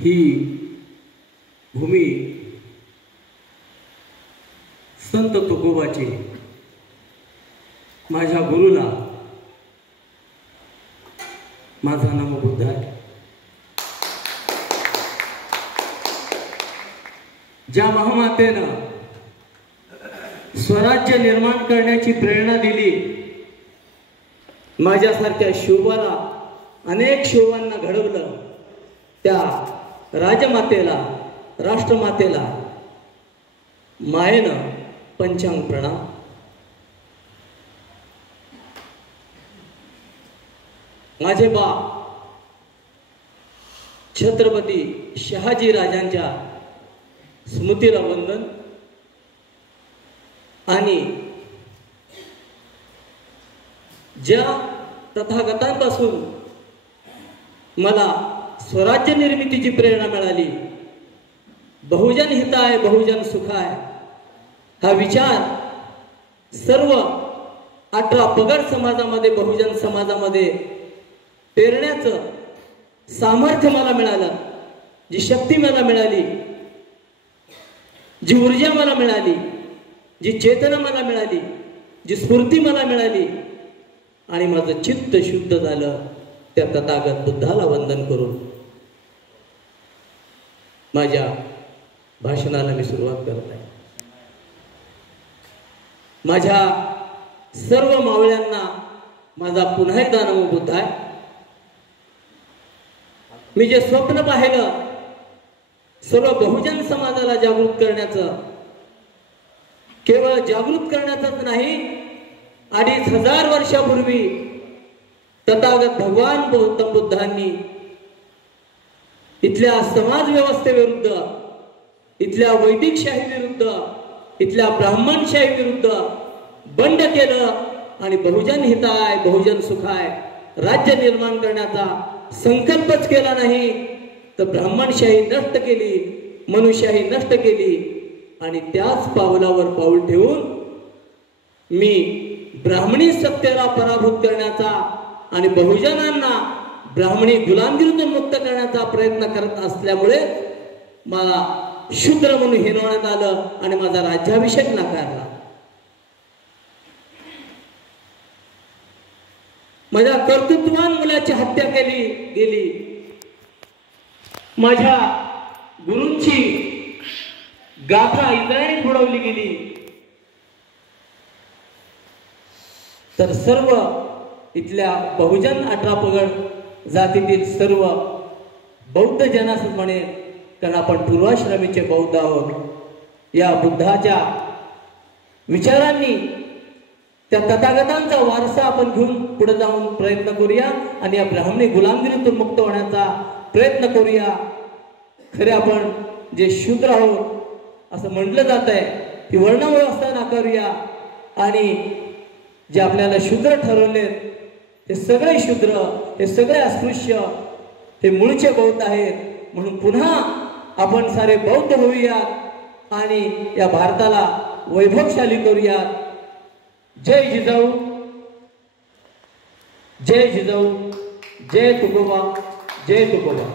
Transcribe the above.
ही भूमी संत तुकोबाची माझ्या गुरुला माझा नमो बुद्ध आहे. ज्या महामातेनं स्वराज्य निर्माण करण्याची प्रेरणा दिली, माझ्यासारख्या शिवबाला अनेक शिवांना घडवलं, त्या राजमातेला राष्ट्रमातेला मायेनं पंचांग प्रणाम. माझे बाप छत्रपती शहाजी राजांच्या स्मृतीला वंदन आणि ज्या तथागतांपासून मला स्वराज्य निर्मितीची प्रेरणा मिळाली, बहुजन हिताय बहुजन सुखाय हा विचार सर्व 18 पगड समाजामध्ये बहुजन समाजामध्ये पेरण्याचं सामर्थ्य मला मिळालं. जी शक्ती मला मिळाली, जी ऊर्जा मला मिळाली, जी चेतना मला मिळाली, जी स्फूर्ती मला मिळाली आणि माझं चित्त शुद्ध झालं, त्या तथागत बुद्धाला वंदन करून माझ्या भाषणाला मी सुरुवात करत आहे. माझ्या सर्व मावळ्यांना माझा पुन्हा एकदा नमो बुद्ध आहे. मी जे स्वप्न पाहिलं सर्व बहुजन समाजाला जागृत करण्याचं, केवळ जागृत करण्याचंच नाही, 2500 वर्षापूर्वी तथागत भगवान गौतम बुद्धांनी इथल्या समाज व्यवस्थेविरुद्ध, इथल्या वैदिकशाही विरुद्ध, इथल्या ब्राह्मणशाही विरुद्ध बंड केलं आणि बहुजन हिताय बहुजन सुखाय राज्य निर्माण करण्याचा संकल्पच केला नाही, तर ब्राह्मणशाही नष्ट केली, मनुष्यशाही नष्ट केली आणि त्याच पावलावर पाऊल ठेवून मी ब्राह्मणी सत्तेला पराभूत करण्याचा आणि बहुजनांना ब्राह्मणी गुलामगिरीतून मुक्त करण्याचा प्रयत्न करत असल्यामुळे मला शूद्र म्हणून हिनवण्यात आलं आणि माझा राज्याभिषेक नाकारला. माझ्या कर्तृत्वान मुलाची हत्या केली गेली, माझ्या गुरूंची गाथा इतरांनी बुडवली गेली, तर सर्व इथल्या बहुजन 18 पगड जातीतील सर्व बौद्ध जनासच म्हणे, कारण आपण पूर्वाश्रमीचे बौद्ध आहोत. या बुद्धाच्या विचारांनी त्या तथागतांचा वारसा आपण घेऊन पुढे जाऊन प्रयत्न करूया आणि या ब्राह्मणी गुलामगिरीतून मुक्त होण्याचा प्रयत्न करूया. खरे आपण जे शूद्र आहोत असं म्हटलं जात आहे, ती वर्णव्यवस्था नाकारूया आणि जे आपल्याला शूद्र ठरवले ते सगळे शूद्र, हे सगळे अस्पृश्य, हे मूळचे बौद्ध आहेत. म्हणून पुन्हा आपण सारे बौद्ध होऊयात आणि या भारताला वैभवशाली करूयात. जय जिजाऊ, जय जिजाऊ, जय तुकोबा, जय तुकोबा.